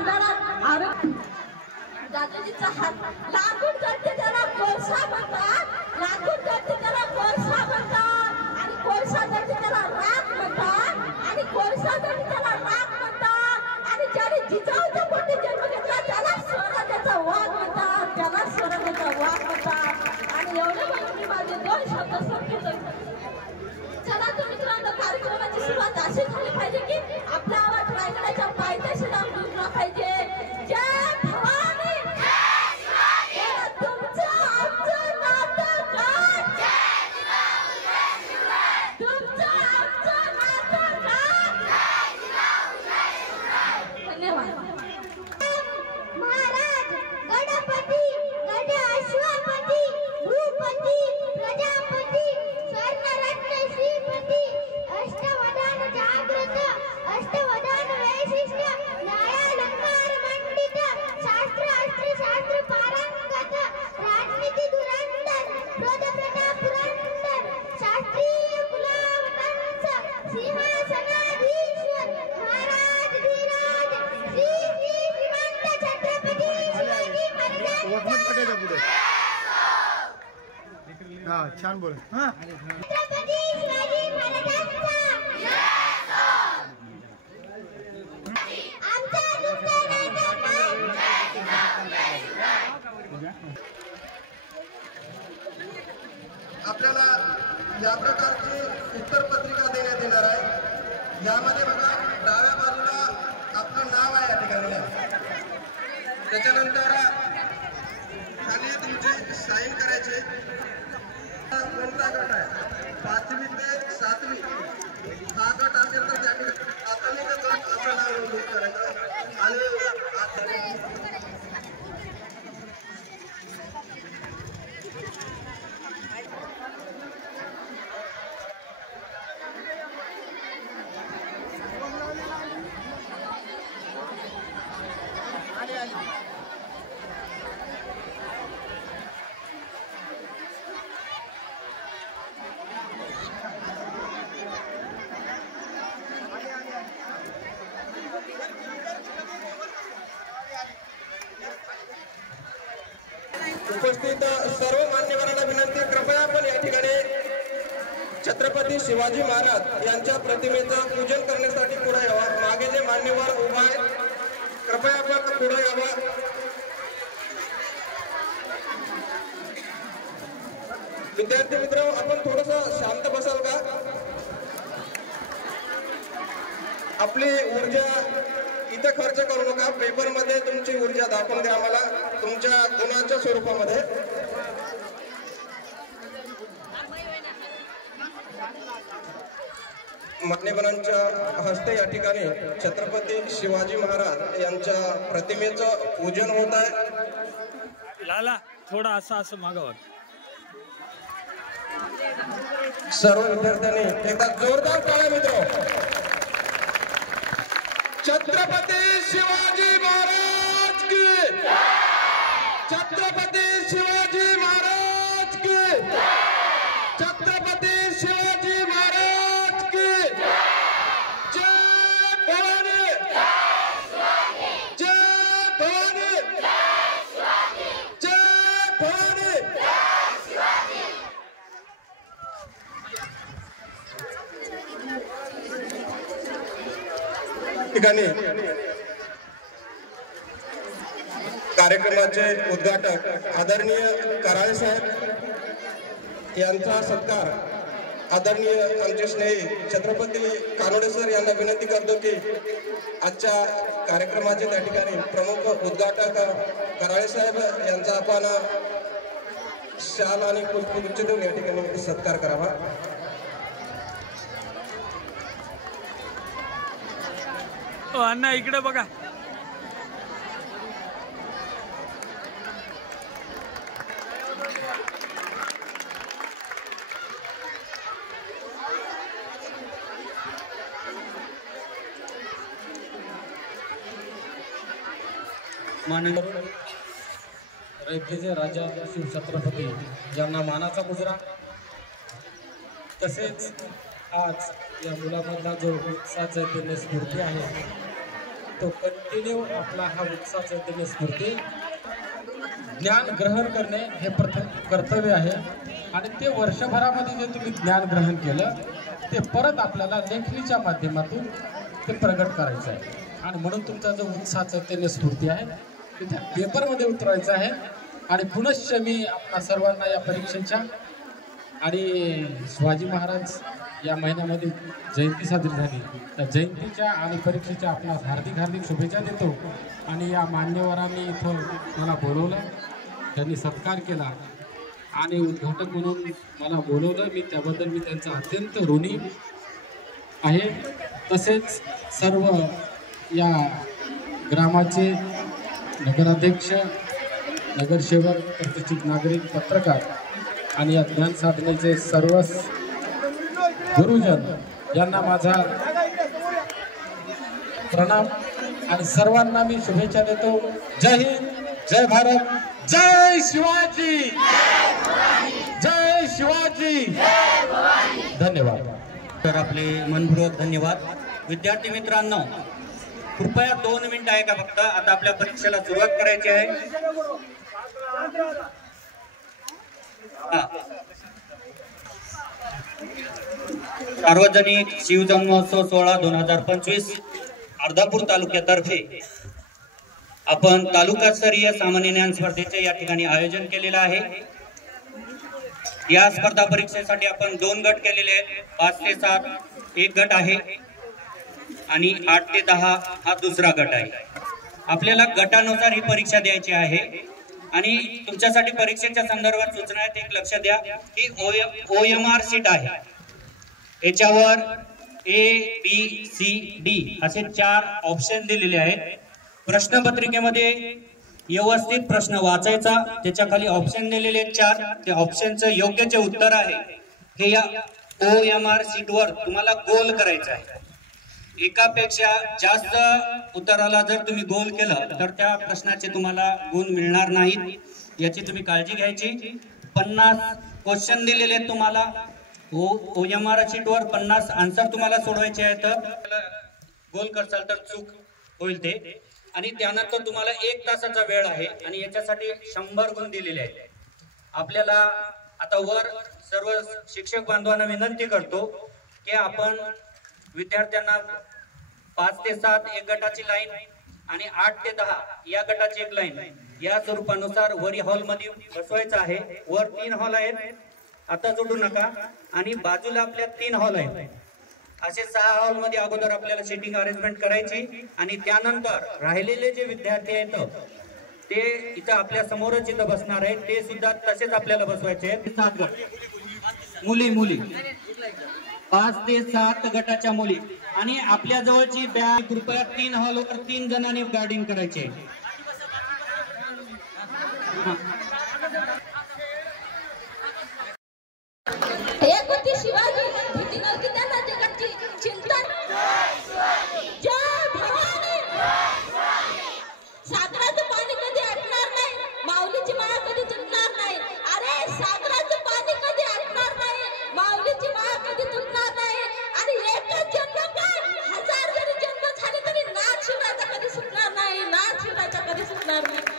अंधारात दादाजीचा हात लाकूड जळते त्याला कोळसा म्हणतात, लाकूड जळते त्याला कोळसा म्हणतात, आणि कोळसा जळते त्याला राख म्हणतात, आणि कोळसा जळते त्याला राख म्हणतात, आणि ज्याने जिजाऊच्या पोटी जन्म घेतला त्याला स्वराज्याचा वाघ म्हणतात, त्याला स्वराज्याचा वाघ म्हणतात. आणि एवढे म्हणून मी माझे 2 शब्द संपवतो. चला तर मित्रांनो, कार्यक्रमाची सुरुवात अशी झाली पाहिजे की आपला आवाज रायगडाच्या पायथ्याशी लावून गुंजला पाहिजे. जय भवानी, तुमचं आमचं नातं काय, तुमचं आमचं नातं काय. धन्यवाद. महाराज गणपती गण अश्वपती भूपती प्रजापती स्वर्णरत्न श्रीपती अष्टवधान जागृत अष्टवधान वैशिष्ट्य न्यायालंकार मंडित शास्त्र अस्त्र शास्त्र पारंगत राजनीती धुरंधर क्रोध प्रताप पुरंदर शास्त्रीय कुलावतंस सिंहासनाधीश्वर महाराज धीराज श्री श्री श्रीमंत छत्रपती शिवाजी महाराज. हाँ छान बोल. हाँ छत्रपती शिवाजी महाराजांचा आमचा तुमचा नातं आपल्याला या प्रकारची उत्तर पत्रिका देण्यात येणार आहे. यामध्ये बघा डाव्या बाजूला आपलं नाव आहे या ठिकाणी, त्याच्यानंतर खाली तुमचे साईन करायचे. कोणता गट आहे, 5वी ते 7वी हा गट असेल तर त्या ठिकाणी प्राथमिक गट असं नाव नोंदणी करायचं. आणि उपस्थित सर्व मान्यवरांना विनंती, कृपया आपण या ठिकाणी छत्रपती शिवाजी महाराज यांच्या प्रतिमेचं पूजन करण्यासाठी पुढे यावा. मागे जे मान्यवर उभा आहेत कृपया आपण पुढे यावा. विद्यार्थी मित्र, आपण थोडस शांत बसाल का. आपली ऊर्जा इथे खर्च करू नका. पेपर मध्ये तुमची ऊर्जा दाखवून द्या आम्हाला तुमच्या गुणांच्या स्वरूपामध्ये. मान्यवरांच्या हस्ते या ठिकाणी छत्रपती शिवाजी महाराज यांच्या प्रतिमेचं पूजन होत आहे. लाला थोडा असं मागावा. सर्व विद्यार्थ्यांनी एकदा जोरदार टाळ्या मित्र. छत्रपती शिवाजी महाराज की, छत्रपती शिवाजी महाराज की, छत्रपती शिवाजी महाराज की जय भवानी, जय भवानी, जय भवानी. ठिकाणी कार्यक्रमाचे उद्घाटक आदरणीय कराळे साहेब यांचा सत्कार आदरणीय आमचे स्नेही छत्रपती कानोडे सर यांना विनंती करतो की आजच्या कार्यक्रमाचे त्या ठिकाणी प्रमुख उद्घाटक कराळे साहेब यांचा आपण शाल आणि पुष्पगुच्छ देऊन या ठिकाणी सत्कार करावा. अण्णा इकडे बघा. माननीय रयतेचे राजा शिवछत्रपती यांना मानाचा मुजरा. तसेच आज या मुलामधला जो उत्साह चैतन्य स्फूर्ती आहे तो कंटिन्यू आपला हा उत्साह चैतन्य स्फूर्ती ज्ञान ग्रहण करणे हे प्रथम कर्तव्य आहे आणि ते वर्षभरामध्ये जे तुम्ही ज्ञान ग्रहण केलं ते परत आपल्याला लेखणीच्या माध्यमातून ते प्रगट करायचं आहे आणि म्हणून तुमचा जो उत्साह चैतन्य स्फूर्ती आहे ते त्या पेपरमध्ये उतरवायचं आहे आणि पुनश्च मी आपल्या सर्वांना या परीक्षेच्या आणि शिवाजी महाराज या महिन्यामध्ये जयंती साजरी झाली तर जयंतीच्या आणि परीक्षेच्या आपणास हार्दिक हार्दिक शुभेच्छा देतो आणि या मान्यवरांनी इथं मला बोलवलं त्यांनी सत्कार केला आणि उद्घाटक म्हणून मला बोलवलं मी त्याबद्दल मी त्यांचा अत्यंत ऋणी आहे तसेच सर्व या ग्रामाचे नगराध्यक्ष नगरसेवक प्रतिष्ठित नागरिक पत्रकार आणि या ज्ञान साधनेचे सर्व गुरुजन यांना माझा प्रणाम आणि सर्वांना मी शुभेच्छा देतो जय हिंद जय भारत जय शिवाजी जय शिवाजी धन्यवाद तर आपले मनपूर्वक धन्यवाद विद्यार्थी मित्रांनो कृपया 2 मिनिटं आहे का फक्त आता आपल्या परीक्षेला सुरुवात करायची आहे सार्वजनिक शिवजन्मोत्सव सोहळा 2025 अर्धापूर तालुक्यातर्फे आपण तालुकास्तरीय सामान्य ज्ञान स्पर्धेचे या ठिकाणी आयोजन केलेलं आहे या स्पर्धा परीक्षेसाठी आपण 2 गट केलेले आहेत 5 ते 7 एक गट आहे आणि 8 ते 10 हा दुसरा गट आहे आपल्याला गटानुसार ही परीक्षा द्यायची आहे आणि तुमच्यासाठी परीक्षेच्या संदर्भात सूचना आहेत एक लक्ष द्या की OMR शीट आहे याच्यावर ABCD असे 4 ऑप्शन दिलेले आहेत प्रश्नपत्रिकेमध्ये व्यवस्थित प्रश्न वाचायचा त्याच्या खाली ऑप्शन दिलेले 4 ते ऑप्शनचं योग्य जे उत्तर आहे हे या OMR शीटवर तुम्हाला गोल करायचं आहे एकापेक्षा जास्त उत्तराला जर तुम्ही गोल केलं तर त्या प्रश्नाचे तुम्हाला गुण मिळणार नाहीत याची तुम्ही काळजी घ्यायची 50 क्वेश्चन दिलेले आहेत तुम्हाला OMR शीटवर 50 आन्सर तुम्हाला सोडवायचे आहेत गोल करसाल तर चूक होईल ते आणि त्यानंतर तुम्हाला 1 तासाचा वेळ आहे आणि याच्यासाठी 100 गुण दिलेले आहेत आपल्याला आता वर सर्व शिक्षक बांधवांना विनंती करतो की आपण विद्यार्थ्यांना 5 ते 7 एक गटाची लाईन आणि 8 ते 10 या गटाची एक लाईन या स्वरूपानुसार वरी हॉल मध्ये बसवायचं आहे वर 3 हॉल आहेत आता जोडू नका आणि बाजूला आपल्या 3 हॉल आहेत असे 6 हॉल मध्ये अगोदर आपल्याला सीटिंग अरेंजमेंट करायची आणि त्यानंतर राहिलेले जे विद्यार्थी आहेत ते इथं आपल्या समोरच इथं बसणार आहेत ते सुद्धा तसेच आपल्याला बसवायचे आहेत 7 गट मुली 5 ते 7 गटाच्या मुली आणि आपल्या जवळची बॅग कृपया 3 हॉलवर 3 जणांनी गार्डिंग करायचे एक होती शिवाजी भीती नव्हती त्यांना जगाची चिंता जय भवानी सागराचं पाणी कधी आटणार नाही माऊलीची माळ कधी तुटणार नाही अरे सागराचं पाणी कधी आटणार नाही माऊलीची माळ कधी तुटणार नाही आणि एकच जन्म काय 1000 जरी जन्म झाले तरी नाथ शिवराचा कधी सुटणार नाही नाथ शिवराचा कधी सुटणार नाही